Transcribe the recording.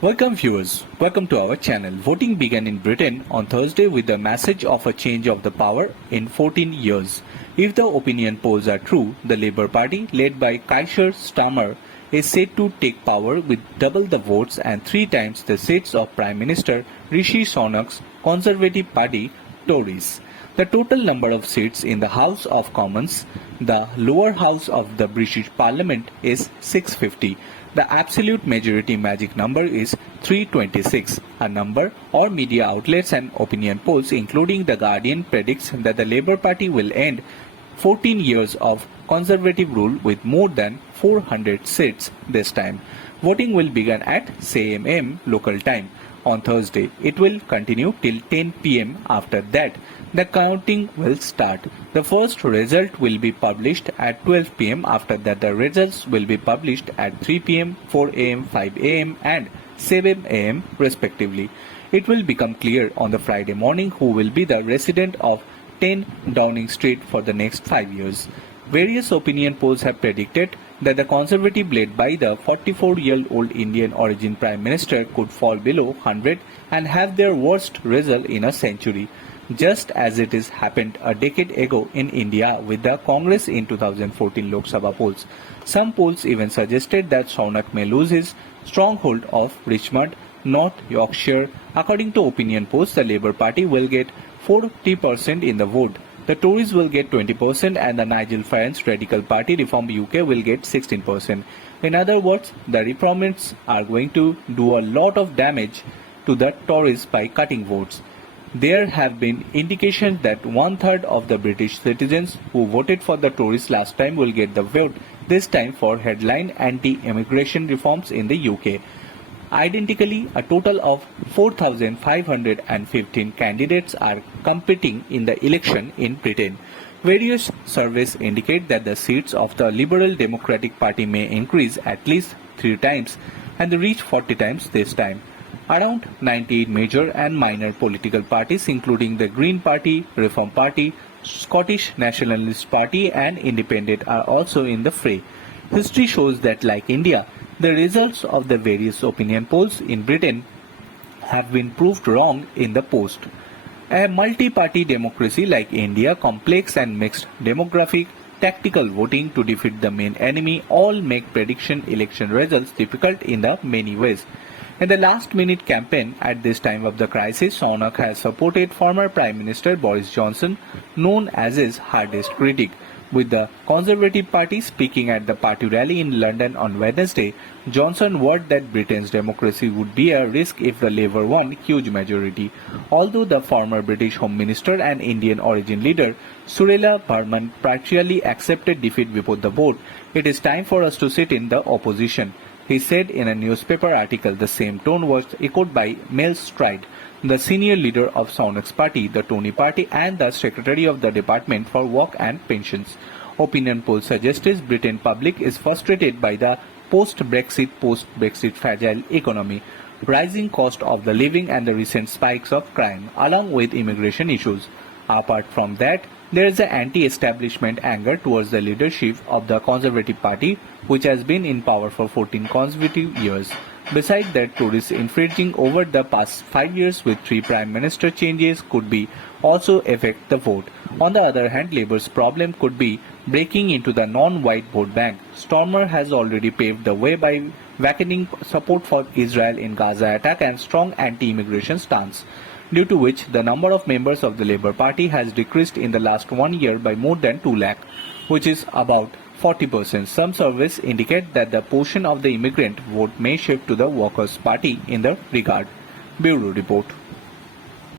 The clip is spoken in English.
Welcome viewers, welcome to our channel. Voting began in Britain on Thursday with the message of a change of the power in 14 years. If the opinion polls are true, the Labour Party, led by Keir Starmer, is said to take power with double the votes and 3 times the seats of Prime Minister Rishi Sunak's Conservative Party, Tories. The total number of seats in the House of Commons, the lower house of the British Parliament, is 650. The absolute majority magic number is 326, a number all media outlets and opinion polls including The Guardian predicts that the Labour Party will end 14 years of Conservative rule with more than 400 seats this time. Voting will begin at 6 am local time on Thursday. It will continue till 10 pm. After that, the counting will start. The first result will be published at 12 pm. After that, the results will be published at 3 pm, 4 am, 5 am and 7 am respectively. It will become clear on the Friday morning who will be the resident of 10 Downing Street for the next 5 years. Various opinion polls have predicted that the Conservative led by the 44-year-old Indian origin Prime Minister could fall below 100 and have their worst result in a century, just as it has happened a decade ago in India with the Congress in 2014 Lok Sabha polls. Some polls even suggested that Sunak may lose his stronghold of Richmond, North Yorkshire. According to opinion polls, the Labour Party will get 40% in the vote. The Tories will get 20% and the Nigel Farage's Radical Party Reform UK will get 16%. In other words, the reformists are going to do a lot of damage to the Tories by cutting votes. There have been indications that 1/3 of the British citizens who voted for the Tories last time will get the vote this time for headline anti-immigration reforms in the UK. Identically, a total of 4,515 candidates are competing in the election in Britain. Various surveys indicate that the seats of the Liberal Democratic Party may increase at least 3 times and reach 40 times this time. Around 98 major and minor political parties including the Green Party, Reform Party, Scottish Nationalist Party and Independent are also in the fray. History shows that, like India, the results of the various opinion polls in Britain have been proved wrong in the post. A multi-party democracy like India, complex and mixed demographic, tactical voting to defeat the main enemy all make prediction election results difficult in the many ways. In the last-minute campaign at this time of the crisis, Sunak has supported former Prime Minister Boris Johnson, known as his hardest critic. With the Conservative Party speaking at the party rally in London on Wednesday, Johnson warned that Britain's democracy would be at risk if the Labour won huge majority. Although the former British Home Minister and Indian origin leader Surela Burman partially accepted defeat before the vote, it is time for us to sit in the opposition, he said in a newspaper article. The same tone was echoed by Mel Stride, the senior leader of Sunak's party, the Tory party, and the Secretary of the Department for Work and Pensions. Opinion polls suggest Britain public is frustrated by the post-Brexit fragile economy, rising cost of the living and the recent spikes of crime, along with immigration issues. Apart from that, there is an anti-establishment anger towards the leadership of the Conservative Party, which has been in power for 14 consecutive years. Besides that, Tories infringing over the past 5 years with 3 Prime Minister changes could be also affect the vote. On the other hand, Labour's problem could be breaking into the non-white vote bank. Starmer has already paved the way by vacating support for Israel in Gaza attack and strong anti-immigration stance, due to which the number of members of the Labour Party has decreased in the last 1 year by more than 2 lakh, which is about 40%. Some surveys indicate that the portion of the immigrant vote may shift to the Workers' Party in the regard. Bureau Report.